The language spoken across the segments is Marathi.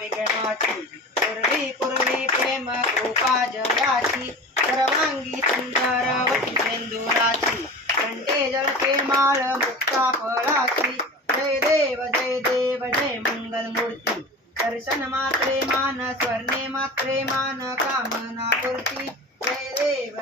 विघ्नाची पूर्वी पूर्वी प्रेम कृपा जयाची सर्वांगी सुंदरवती सिंदुराची कंठे जळके माळ मुक्ता फळाची जय देव जय मंगल मूर्ती दर्शन मात्रे मान स्वर्णे मात्रे मान कामना पूर्ती जय देव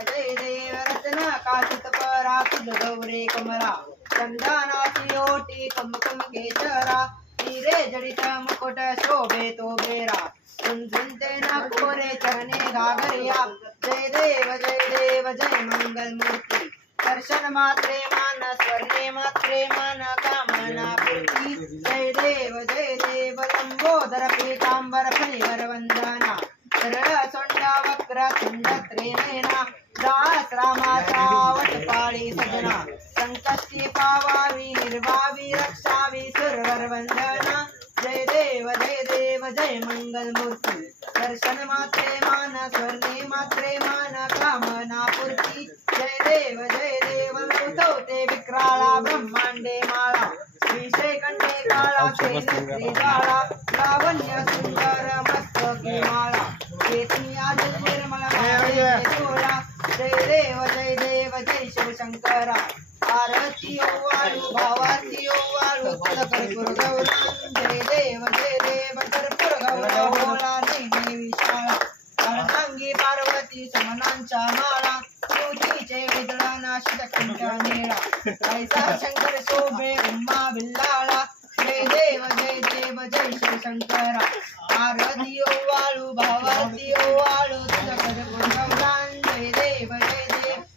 रत्न काचित परा तुझ गौरे कमरा चंदनाची ओटी कुमकुम केशरा हिरे जडित मुकुट शोभे तो बेरा झुंझुनते नागपुरे चरणे घागरिया जय देव जय मंगल मूर्ती दर्शन मात्रे मान स्वर्णे मात्रे मान कामना पूर्ती जय देव लंबोदर पीतांबर फणीवर वंदना सरळ सोंडा वक्र तुंड त्रिनयना दास रामाचा वटपाळी सजना संकष्टी पावावी निर्वावी रक्षावी सुरवर वंदना जय देव जय मंगल मूर्ती दर्शन मात्रे मान स्वर्णे मात्रे मान कामना पूर्ती जय देव उठवते विक्राळा ब्रह्मांडे माळा विषय कंठे काळा सेनेत्री जाळा लावण्य सुंदर मस्तकी माळा केती आदि निर्मळ सोळा जय देव जय शिवशंकरा आरती ओवाळू भावाती ओवाळू कर्पूर गौरां जय देव कर्पूर गौरा भोळा नेहमी विशाळा अर्धांगी पार्वती समनांच्या माळा तुझीचे विदळा शितकंठ निळा कैसा शंकर शोभे उम्मा बिल्लाळा जय देव जय शिवशंकरा आरती ओवाळू भावाती ओवाळू तुझ कर्पूर गौरां जय देव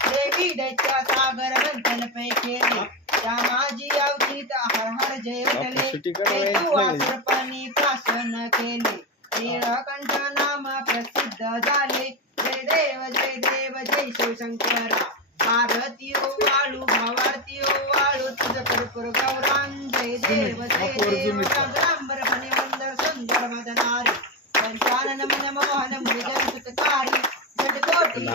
देवी दैत्य सागर मंथन पै केले श्यामाजी अवधीत हर हर जय उठले सर्पांनी प्राशन केले नीलकंठ नाम प्रसिद्ध झाले जय देव जय शिवशंकरा आरती ओवाळू भावारती ओवाळू तुझ कर्पूर गौरां जय देव ग्रांबर फणी वंदर सुंदर मदनारी पंचानन मन मोहन मुनिजन सुतकारी झटकोटी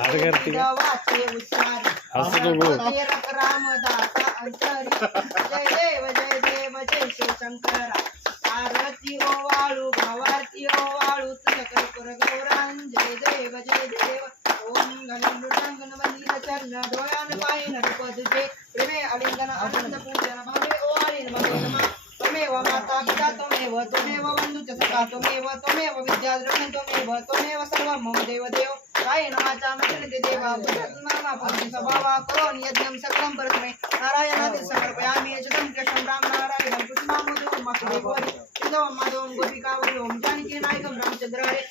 वाचे उच्चारी रामदासा अंतरी जय देव जय शिवशंकरा आरती ओवाळू भावारती ओवाळू तुझ कर्पूर गौरां जय देव ओम गणमृतांगण वंदित चरण डोळ्यान पायन रूप तुझे प्रेमे अलिंगन आनंद पूजन भावे ओवाळीन भवे नमः त्वमेव माता पिता त्वमेव बंधुच सखा त्वमेव विद्या द्रविण त्वमेव सर्वं मम देव काय नमाचा मैत्री देवा स्वभावा करोन यज्ञं सकलं परस्मै नारायणाते समर्पयामि यजतं कृष्णं राम नारायणं कृष्णामधुं मधुं गोपिकावरी ओम जानकी नायकं रामचंद्र हरे